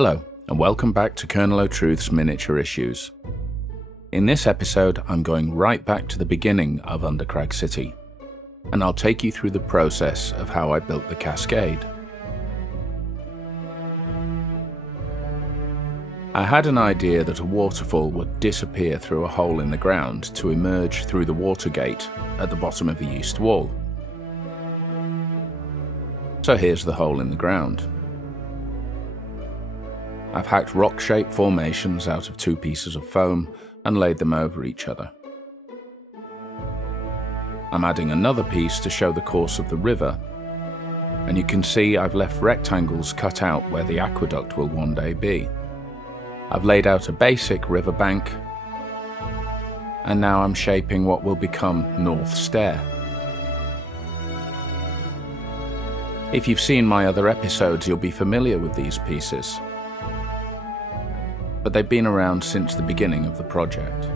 Hello, and welcome back to Colonel O'Truth's Miniature Issues. In this episode, I'm going right back to the beginning of Undercrag City, and I'll take you through the process of how I built the Cascade. I had an idea that a waterfall would disappear through a hole in the ground to emerge through the water gate at the bottom of the east wall. So here's the hole in the ground. I've hacked rock-shaped formations out of two pieces of foam and laid them over each other. I'm adding another piece to show the course of the river, and you can see I've left rectangles cut out where the aqueduct will one day be. I've laid out a basic riverbank, and now I'm shaping what will become North Stair. If you've seen my other episodes, you'll be familiar with these pieces, but they've been around since the beginning of the project.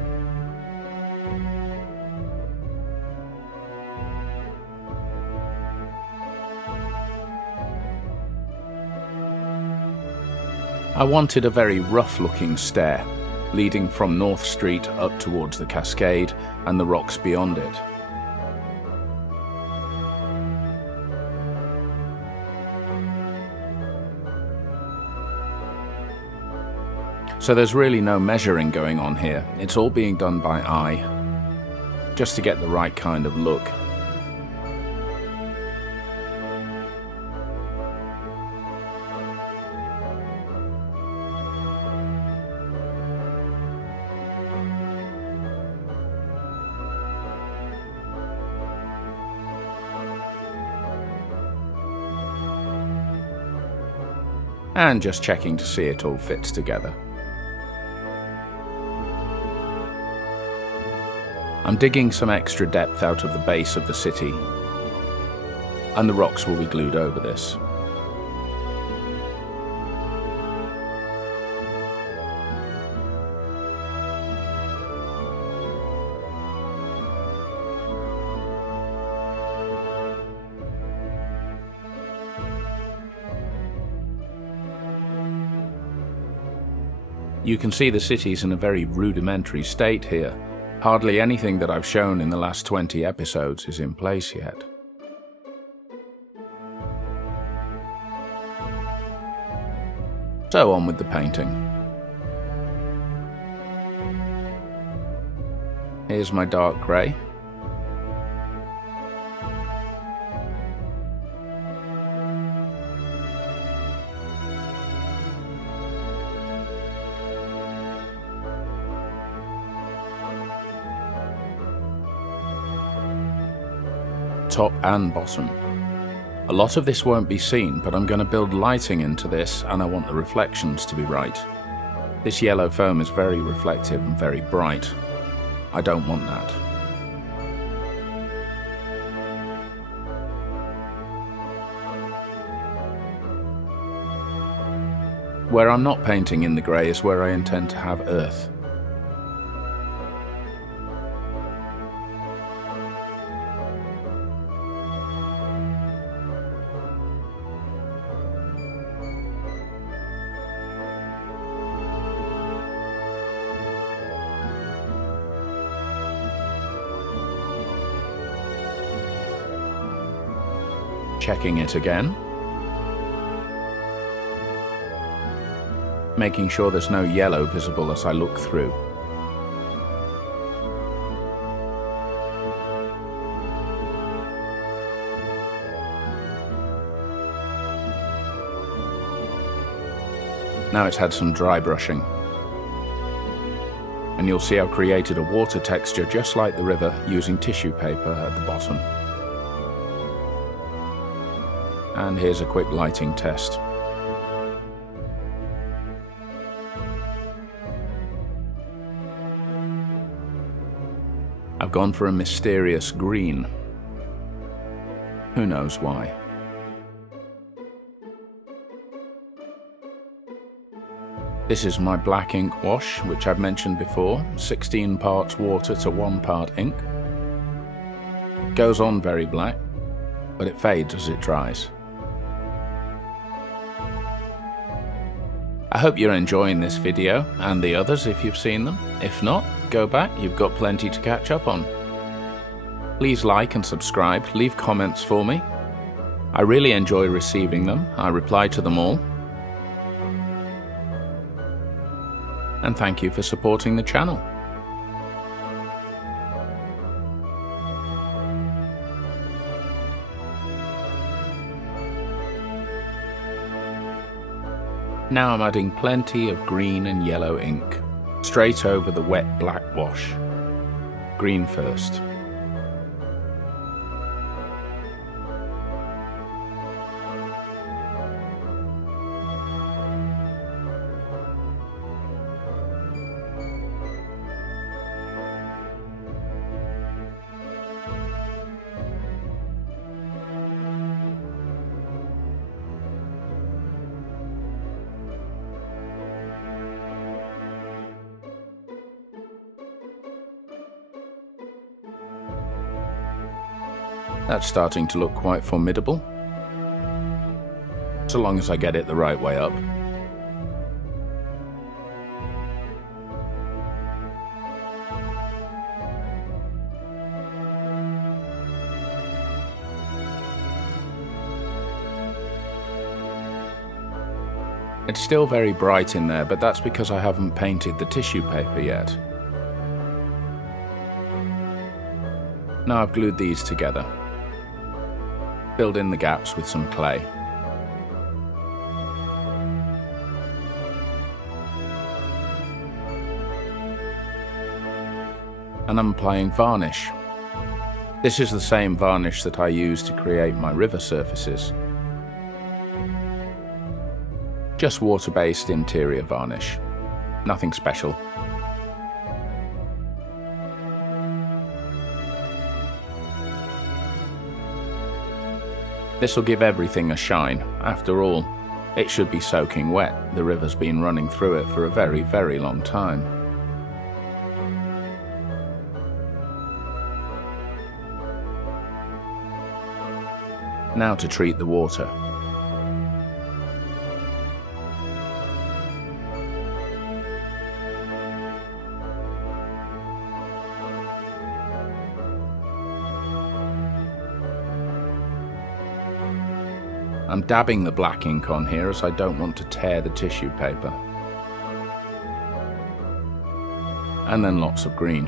I wanted a very rough-looking stair, leading from North Street up towards the Cascade and the rocks beyond it. So there's really no measuring going on here, it's all being done by eye, just to get the right kind of look. And just checking to see it all fits together. I'm digging some extra depth out of the base of the city, and the rocks will be glued over this. You can see the city's in a very rudimentary state here. Hardly anything that I've shown in the last 20 episodes is in place yet. So on with the painting. Here's my dark grey. Top and bottom. A lot of this won't be seen, but I'm going to build lighting into this, and I want the reflections to be right. This yellow foam is very reflective and very bright. I don't want that. Where I'm not painting in the grey is where I intend to have earth. Checking it again. Making sure there's no yellow visible as I look through. Now it's had some dry brushing. And you'll see I've created a water texture just like the river using tissue paper at the bottom. And here's a quick lighting test. I've gone for a mysterious green. Who knows why? This is my black ink wash, which I've mentioned before, 16 parts water to 1 part ink. Goes on very black, but it fades as it dries. I hope you're enjoying this video, and the others if you've seen them. If not, go back, you've got plenty to catch up on. Please like and subscribe, leave comments for me. I really enjoy receiving them, I reply to them all. And thank you for supporting the channel. Now I'm adding plenty of green and yellow ink, straight over the wet black wash. Green first. That's starting to look quite formidable, so long as I get it the right way up. It's still very bright in there, but that's because I haven't painted the tissue paper yet. Now I've glued these together. Filled in the gaps with some clay. And I'm applying varnish. This is the same varnish that I use to create my river surfaces. Just water-based interior varnish. Nothing special. This will give everything a shine. After all, it should be soaking wet. The river's been running through it for a very, very long time. Now to treat the water. I'm dabbing the black ink on here as I don't want to tear the tissue paper. And then lots of green.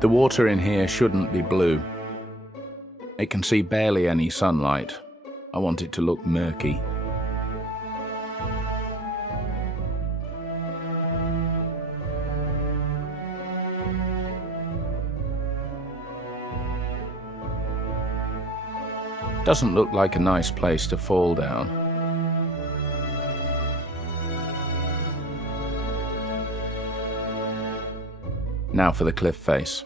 The water in here shouldn't be blue. It can see barely any sunlight. I want it to look murky. Doesn't look like a nice place to fall down. Now for the cliff face.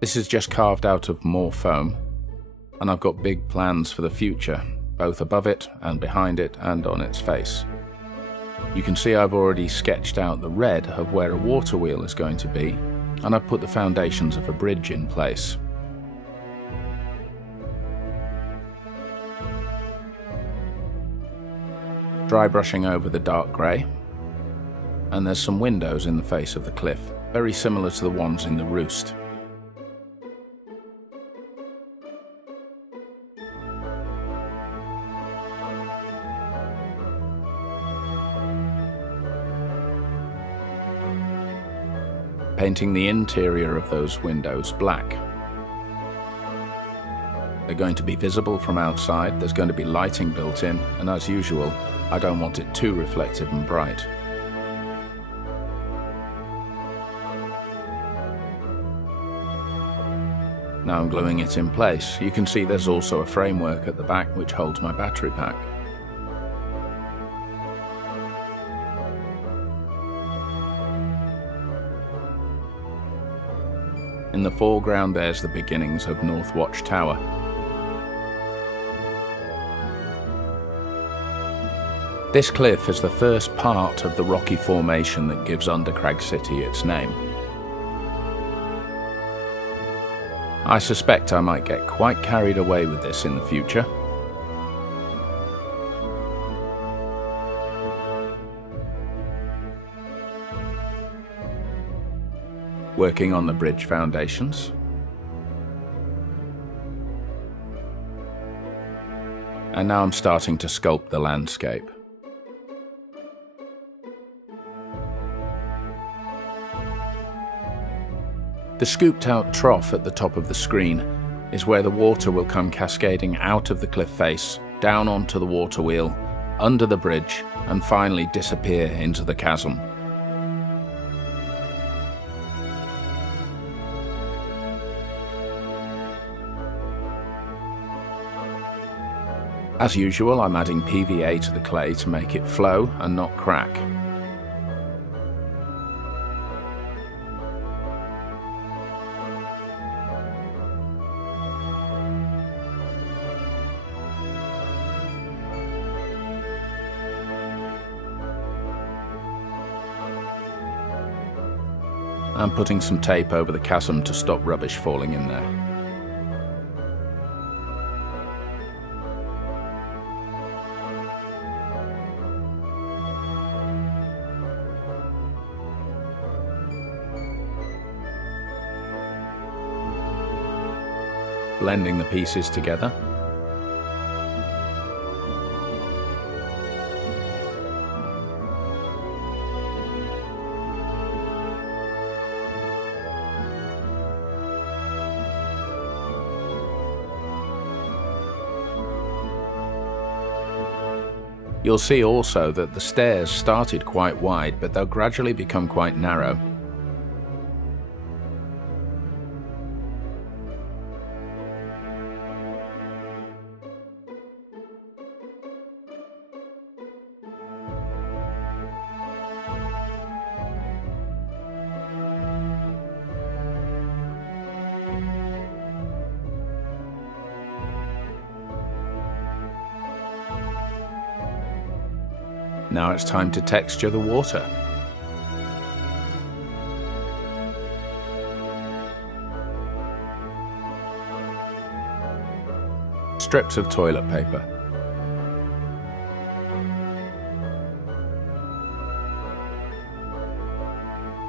This is just carved out of more foam, and I've got big plans for the future, both above it and behind it and on its face. You can see I've already sketched out the red of where a water wheel is going to be, and I've put the foundations of a bridge in place. Dry brushing over the dark grey, and there's some windows in the face of the cliff, very similar to the ones in the roost. Painting the interior of those windows black. They're going to be visible from outside, there's going to be lighting built in, and as usual, I don't want it too reflective and bright. Now I'm gluing it in place. You can see there's also a framework at the back which holds my battery pack. In the foreground there's the beginnings of North Watch Tower. This cliff is the first part of the rocky formation that gives Undercrag City its name. I suspect I might get quite carried away with this in the future. Working on the bridge foundations. And now I'm starting to sculpt the landscape. The scooped out trough at the top of the screen is where the water will come cascading out of the cliff face, down onto the water wheel, under the bridge, and finally disappear into the chasm. As usual, I'm adding PVA to the clay to make it flow and not crack. I'm putting some tape over the chasm to stop rubbish falling in there. Blending the pieces together. You'll see also that the stairs started quite wide, but they'll gradually become quite narrow. Now it's time to texture the water. Strips of toilet paper.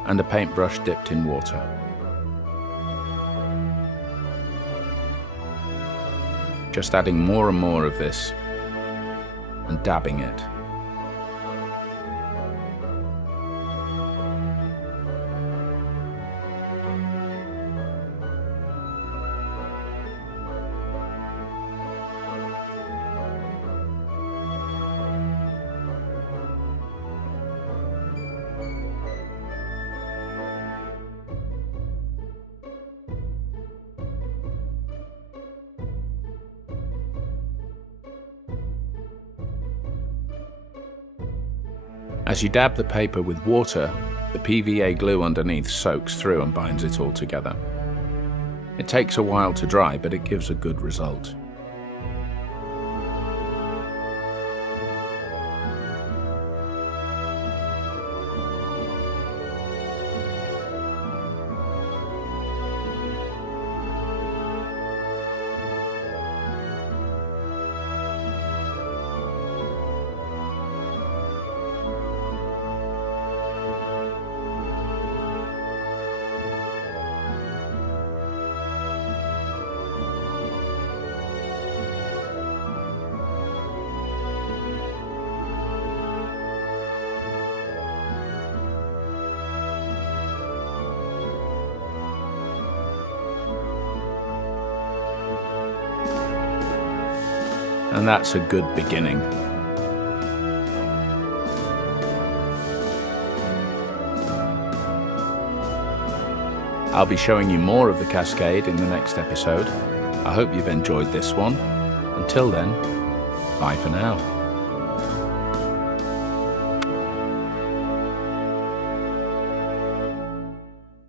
And a paintbrush dipped in water. Just adding more and more of this and dabbing it. As you dab the paper with water, the PVA glue underneath soaks through and binds it all together. It takes a while to dry, but it gives a good result. And that's a good beginning. I'll be showing you more of the Cascade in the next episode. I hope you've enjoyed this one. Until then, bye for now.